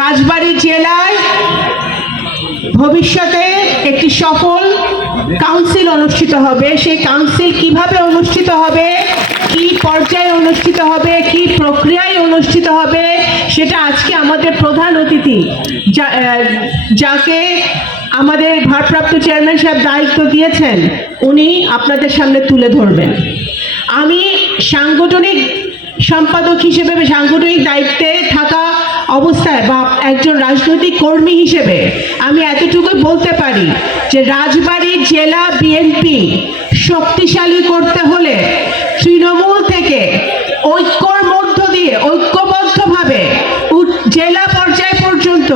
রাজবাড়ী জেলায় ভবিষ্যতে একটি সফল কাউন্সিল অনুষ্ঠিত হবে। সেই কাউন্সিল কীভাবে অনুষ্ঠিত হবে? কি পর্যায়ে অনুষ্ঠিত হবে? কি প্রক্রিয়ায় অনুষ্ঠিত হবে? সেটা আজকে আমাদের প্রধান অতিথি যাকে আমাদের ভারপ্রাপ্ত চেয়ারম্যান সাহেব দায়িত্ব দিয়েছেন, উনি আপনাদের সামনে তুলে ধরবেন। আমি সাংগঠনিক সম্পাদক হিসেবে সাংগঠনিক দায়িত্বে থাকা অবস্থায় বা একজন রাজনৈতিক কর্মী হিসেবে আমি এতটুকুই বলতে পারি যে রাজবাড়ী জেলা বিএনপি শক্তিশালী করতে হলে তৃণমূল থেকে ঐক্যর মধ্য দিয়ে, ঐক্যবদ্ধভাবে জেলা পর্যায় পর্যন্ত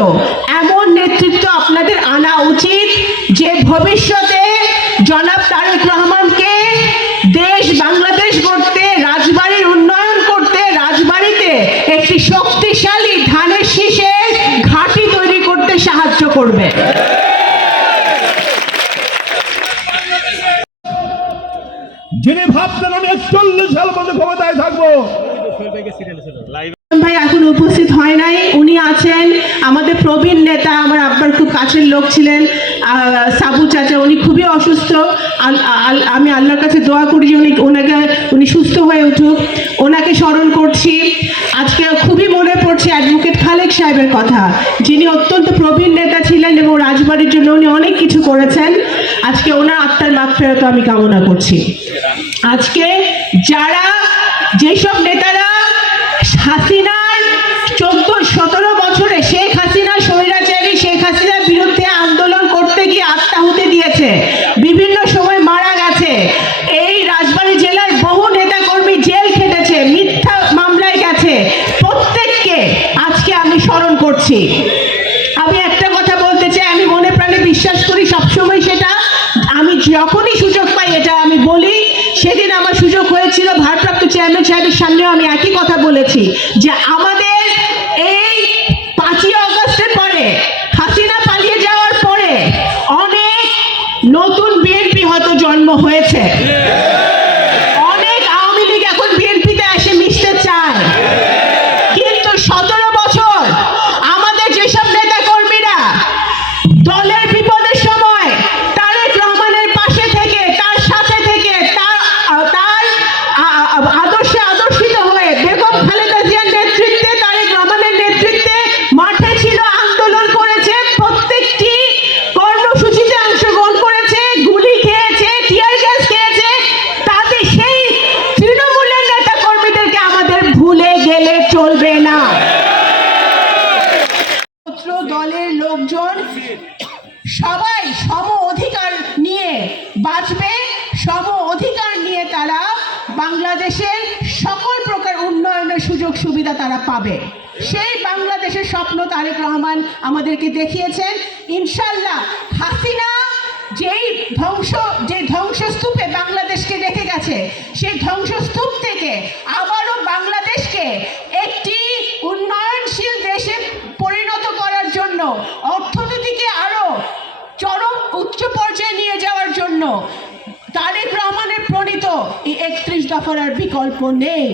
এমন নেতৃত্ব আপনাদের আনা উচিত যে ভবিষ্যতে জনাব করবে। যিনি ভাবতেন আমি একচল্লিশ সাল পর্যন্ত ক্ষমতায় থাকব। ভাই এখন উপস্থিত হয় নাই উনি আছেন আমাদের প্রবীণ নেতা আমার আব্বার খুব কাছের লোক ছিলেন আহ, সাবু চাচা উনি খুবই অসুস্থ। আমি আল্লাহর কাছে দোয়া করি যে উনি ওনাকে উনি সুস্থ হয়ে উঠুক। ওনাকে স্মরণ করছি। আজকে অ্যাডভোকেট খালেক সাহেবের কথা। যিনি অত্যন্ত প্রবীণ নেতা ছিলেন এবং রাজবাড়ির জন্য উনি অনেক কিছু করেছেন। আজকে ওনার আত্মার মাগ ফেরত আমি কামনা করছি। আজকে যারা যেসব নেতারা হাসিনার আজকে আমি স্মরণ করছি। আমি একটা কথা বলতে চাই, আমি মনে প্রাণে বিশ্বাস করি সবসময় সেটা আমি যখনই সুযোগ পাই এটা আমি বলি। সেদিন আমার সুযোগ হয়েছিল, ভারপ্রাপ্ত চেয়ারম্যান সাহেবের সামনেও আমি একই কথা বলেছি যে আমাদের এই পাঁচই অগস্টের পরে, হাসিনা পালিয়ে যাওয়ার পরে অনেক নতুন বিএনপি হয়তো জন্ম হয়েছে। আদর্শে আদর্শিত হয়ে বেগম খালেদা জিয়ার নেতৃত্বে, তারেক রহমানের নেতৃত্বে মাঠে ছিল আন্দোলন করেছে, প্রত্যেকটি কর্মসূচিতে অংশগ্রহণ করেছে, গুলি খেয়েছে টিয়ার গ্যাস খেয়েছে। তাদের সেই তৃণমূলের নেতা কর্মীদেরকে আমাদের ভুলে গেলে চলবে না। দলের লোকজন সবাই সম অধিকার নিয়ে বাঁচবে সুবিধা তারা পাবে। সেই বাংলাদেশের স্বপ্ন তারেক রহমান আমাদেরকে দেখিয়েছেন। ইনশাল্লাহ হাসিনা যেই ধ্বংস, যে ধ্বংসস্তূপে বাংলাদেশকে রেখে গেছে, সেই ধ্বংসস্তূপ থেকে আবারও বাংলাদেশকে একটি উন্নয়নশীল দেশে পরিণত করার জন্য, অর্থনীতিকে আরও চরম উচ্চ পর্যায়ে নিয়ে যাওয়ার জন্য এই একত্রিশ দফার বিকল্প নেই।